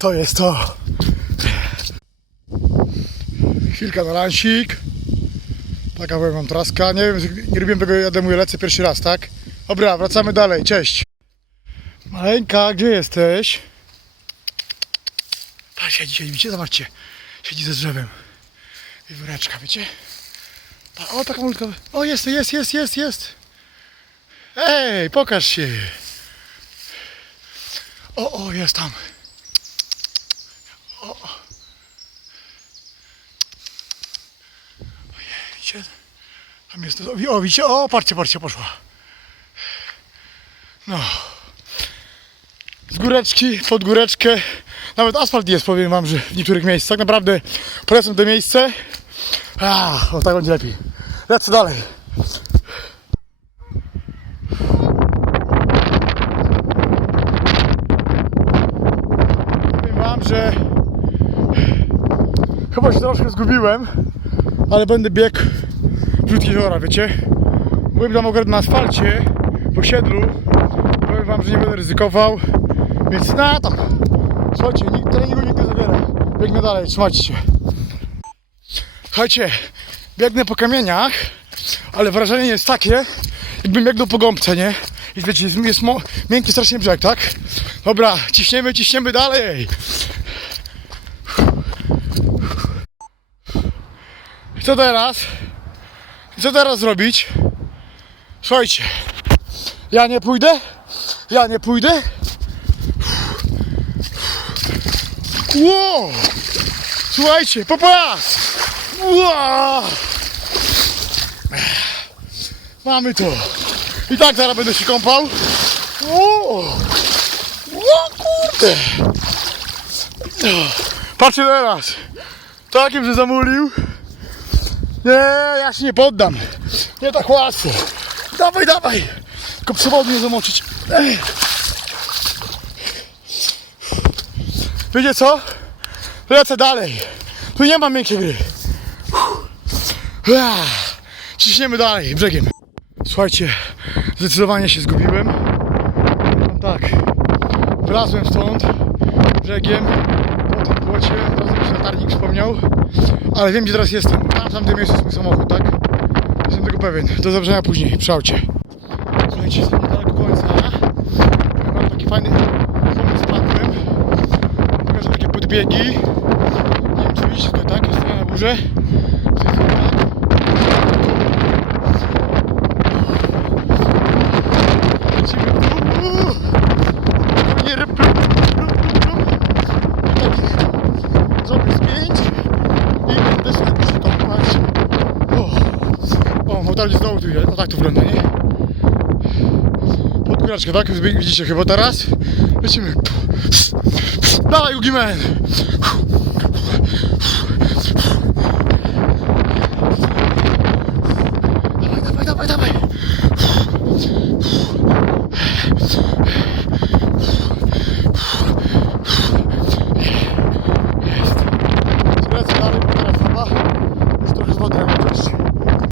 To jest to. Chwilka na lansik. Taka powiem wam traska. Nie wiem, nie robiłem tego, jadę mówię, lecę pierwszy raz, tak? Dobra, wracamy dalej, cześć. Maleńka, gdzie jesteś? Patrz, siedzi, siedzi, widzicie? Zobaczcie. Siedzi ze drzewem. I wóreczka, wiecie? O, taka malutka. O, jest, jest, jest, jest, jest. Ej, pokaż się. O, o, jest tam. O. Ojej? Tam jest to. O, widzicie? O, patrzcie, patrzcie, poszła. No. Z góreczki, pod góreczkę. Nawet asfalt jest, powiem wam, że w niektórych miejscach. Tak naprawdę polecam to miejsce. A, o tak będzie lepiej. Lecę dalej. Powiem wam, że chyba się troszkę zgubiłem, ale będę biegł wśród jeziora, wiecie? Byłem tam akurat na asfalcie, po siedlu. Powiem wam, że nie będę ryzykował, więc na tam. Słuchajcie, nikt, treningu nie zabiera. Biegnę dalej, trzymajcie się. Słuchajcie, biegnę po kamieniach, ale wrażenie jest takie, jakbym biegnął po gąbce, nie? I wiecie, jest, jest miękki strasznie brzeg, tak? Dobra, ciśniemy, ciśniemy dalej. Co teraz? Co teraz zrobić? Słuchajcie, ja nie pójdę, ja nie pójdę. Wow! Słuchajcie! Wow! Mamy to. I tak zaraz będę się kąpał. O, o kurde. Patrzcie teraz. Takim, że zamulił. Nie, ja się nie poddam. Nie tak łatwo. Dawaj, dawaj. Tylko przewody nie zamoczyć. Ej. Wiecie co? Lecę dalej. Tu nie ma miękkiej gry. Ciśniemy dalej, brzegiem. Słuchajcie, zdecydowanie się zgubiłem. No tak, wylazłem stąd brzegiem po tym płocie, przypomniał, ale wiem gdzie teraz jestem. Tam tamtym miejscu jest mój samochód, tak? Jestem tego pewien. Do zobaczenia później przy aucie. Słuchajcie, jestem niedaleko końca. Mam taki fajny pomysł spadłem. Pokażę takie podbiegi. Nie wiem czy widzicie tutaj, tak? Jestem na górze. To jest tak. Lecimy w dół. Nie ryb, ryb, ryb, ryb. Takich Zrobię spięć i będę sobie się kąpać. O, o motor z dołu tu jest. O tak to wygląda, nie? Podgóreczka, tak? Widzicie chyba teraz? Lecimy. Dawaj, Ugimen!